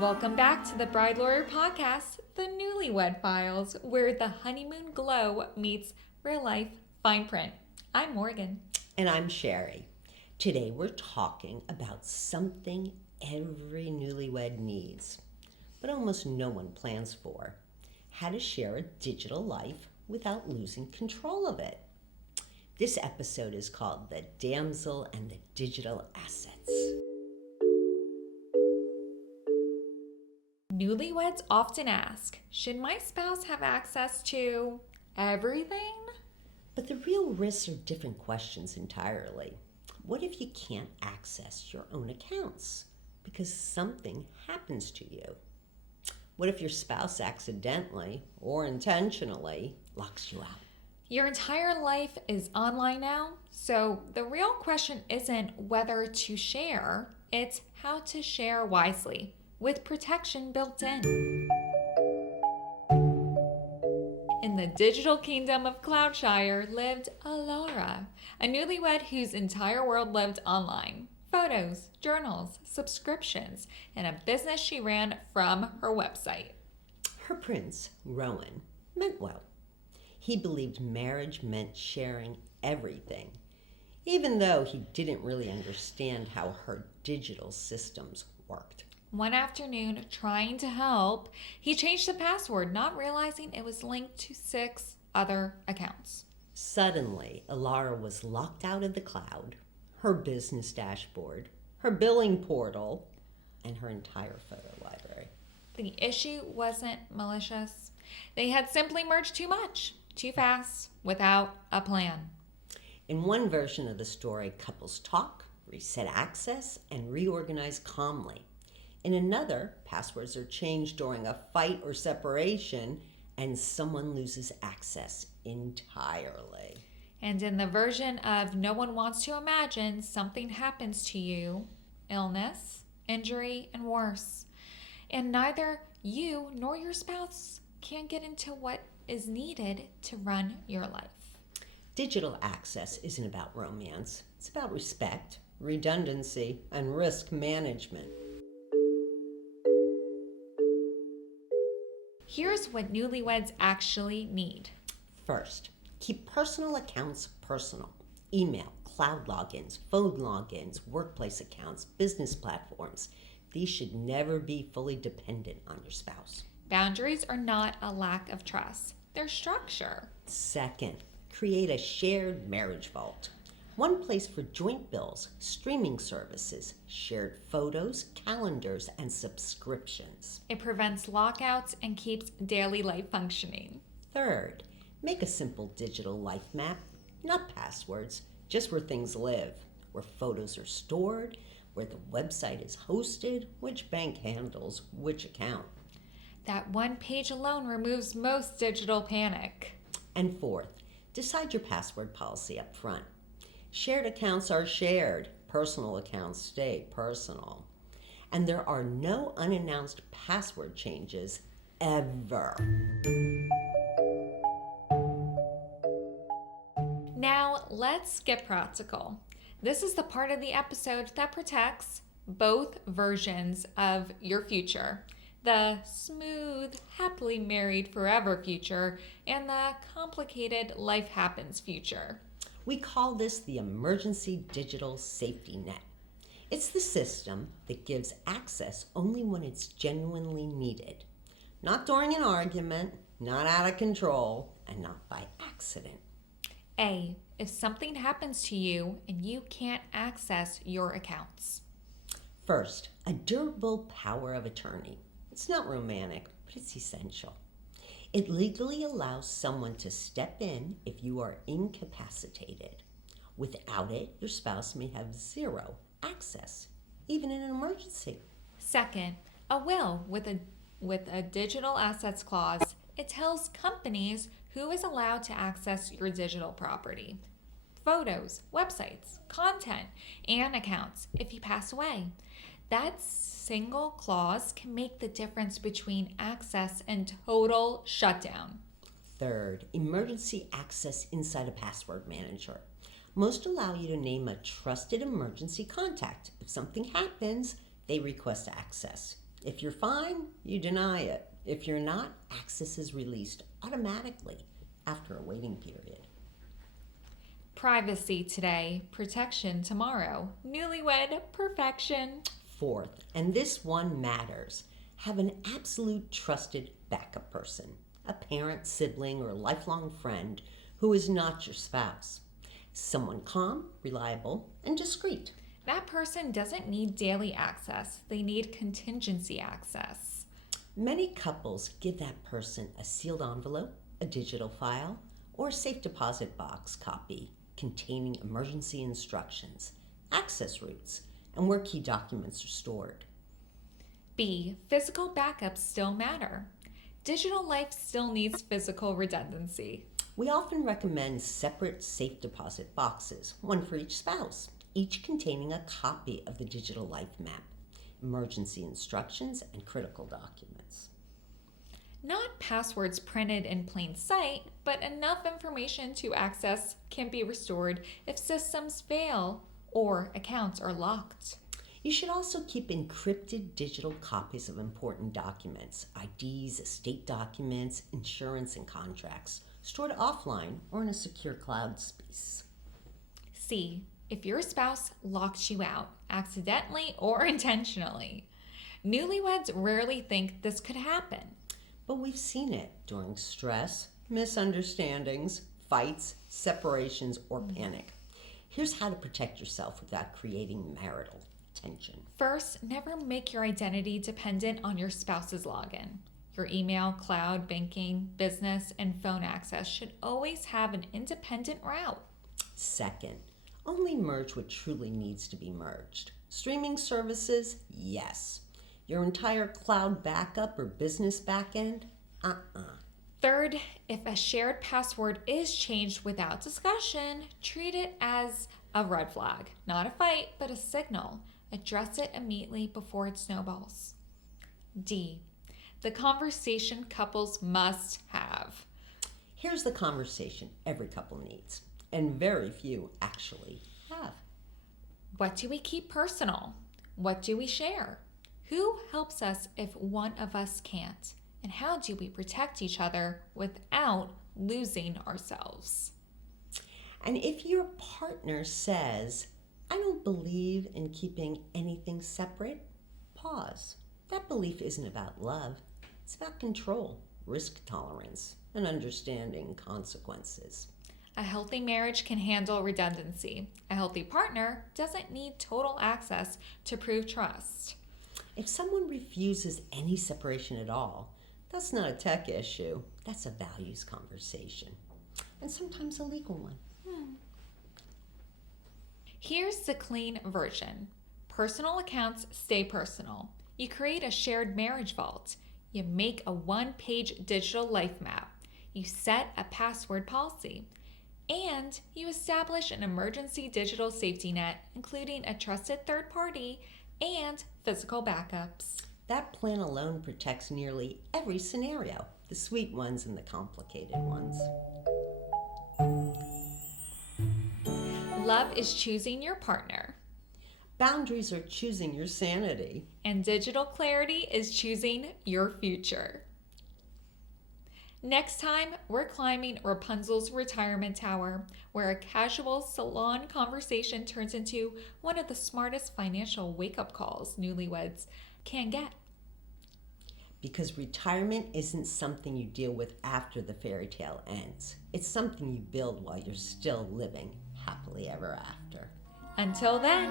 Welcome back to the BrideLawyer Podcast, the Newlywed Files, where the honeymoon glow meets real life fine print. I'm Morgan. And I'm Shari. Today we're talking about something every newlywed needs, but almost no one plans for: how to share a digital life without losing control of it. This episode is called The Damsel and the Digital Assets. Newlyweds often ask, should my spouse have access to everything? But the real risks are different questions entirely. What if you can't access your own accounts because something happens to you? What if your spouse accidentally or intentionally locks you out? Your entire life is online now, so the real question isn't whether to share, it's how to share wisely, with protection built in. In the digital kingdom of Cloudshire lived Alara, a newlywed whose entire world lived online. Photos, journals, subscriptions, and a business she ran from her website. Her prince, Rowan, meant well. He believed marriage meant sharing everything, even though he didn't really understand how her digital systems worked. One afternoon, trying to help, he changed the password, not realizing it was linked to 6 other accounts. Suddenly, Alara was locked out of the cloud, her business dashboard, her billing portal, and her entire photo library. The issue wasn't malicious. They had simply merged too much, too fast, without a plan. In one version of the story, couples talk, reset access, and reorganize calmly. In another, passwords are changed during a fight or separation, and someone loses access entirely. And in the version of No One Wants to Imagine, something happens to you: illness, injury, and worse. And neither you nor your spouse can get into what is needed to run your life. Digital access isn't about romance. It's about respect, redundancy, and risk management. Here's what newlyweds actually need. First, keep personal accounts personal. Email, cloud logins, phone logins, workplace accounts, business platforms. These should never be fully dependent on your spouse. Boundaries are not a lack of trust. They're structure. Second, create a shared marriage vault. One place for joint bills, streaming services, shared photos, calendars, and subscriptions. It prevents lockouts and keeps daily life functioning. Third, make a simple digital life map, not passwords, just where things live, where photos are stored, where the website is hosted, which bank handles which account. That one page alone removes most digital panic. And fourth, decide your password policy up front. Shared accounts are shared. Personal accounts stay personal. And there are no unannounced password changes ever. Now, let's get practical. This is the part of the episode that protects both versions of your future: the smooth, happily married forever future and the complicated life happens future. We call this the emergency digital safety net. It's the system that gives access only when it's genuinely needed. Not during an argument, not out of control, and not by accident. A, if something happens to you and you can't access your accounts. First, a durable power of attorney. It's not romantic, but it's essential. It legally allows someone to step in if you are incapacitated. Without it, your spouse may have zero access, even in an emergency. Second, a will with a digital assets clause. It tells companies who is allowed to access your digital property: photos, websites, content, and accounts if you pass away. That single clause can make the difference between access and total shutdown. Third, emergency access inside a password manager. Most allow you to name a trusted emergency contact. If something happens, they request access. If you're fine, you deny it. If you're not, access is released automatically after a waiting period. Privacy today, protection tomorrow. Newlywed perfection. Fourth, and this one matters, have an absolute trusted backup person, a parent, sibling, or lifelong friend who is not your spouse. Someone calm, reliable, and discreet. That person doesn't need daily access. They need contingency access. Many couples give that person a sealed envelope, a digital file, or a safe deposit box copy containing emergency instructions, access routes, and where key documents are stored. B. Physical backups still matter. Digital life still needs physical redundancy. We often recommend separate safe deposit boxes, one for each spouse, each containing a copy of the digital life map, emergency instructions, and critical documents. Not passwords printed in plain sight, but enough information to access can be restored if systems fail or accounts are locked. You should also keep encrypted digital copies of important documents, IDs, estate documents, insurance, and contracts, stored offline or in a secure cloud space. C. If your spouse locks you out, accidentally or intentionally. Newlyweds rarely think this could happen. But we've seen it during stress, misunderstandings, fights, separations, or panic. Here's how to protect yourself without creating marital tension. First, never make your identity dependent on your spouse's login. Your email, cloud, banking, business, and phone access should always have an independent route. Second, only merge what truly needs to be merged. Streaming services, yes. Your entire cloud backup or business backend, Third, if a shared password is changed without discussion, treat it as a red flag. Not a fight, but a signal. Address it immediately before it snowballs. D, the conversation couples must have. Here's the conversation every couple needs, and very few actually have. What do we keep personal? What do we share? Who helps us if one of us can't? And how do we protect each other without losing ourselves? And if your partner says, I don't believe in keeping anything separate, pause. That belief isn't about love. It's about control, risk tolerance, and understanding consequences. A healthy marriage can handle redundancy. A healthy partner doesn't need total access to prove trust. If someone refuses any separation at all, that's not a tech issue. That's a values conversation, and sometimes a legal one. Here's the clean version. Personal accounts stay personal. You create a shared marriage vault. You make a one-page digital life map. You set a password policy. And you establish an emergency digital safety net, including a trusted third party and physical backups. That plan alone protects nearly every scenario, the sweet ones and the complicated ones. Love is choosing your partner. Boundaries are choosing your sanity. And digital clarity is choosing your future. Next time, we're climbing Rapunzel's retirement tower, where a casual salon conversation turns into one of the smartest financial wake-up calls newlyweds can get. Because retirement isn't something you deal with after the fairy tale ends. It's something you build while you're still living happily ever after. Until then.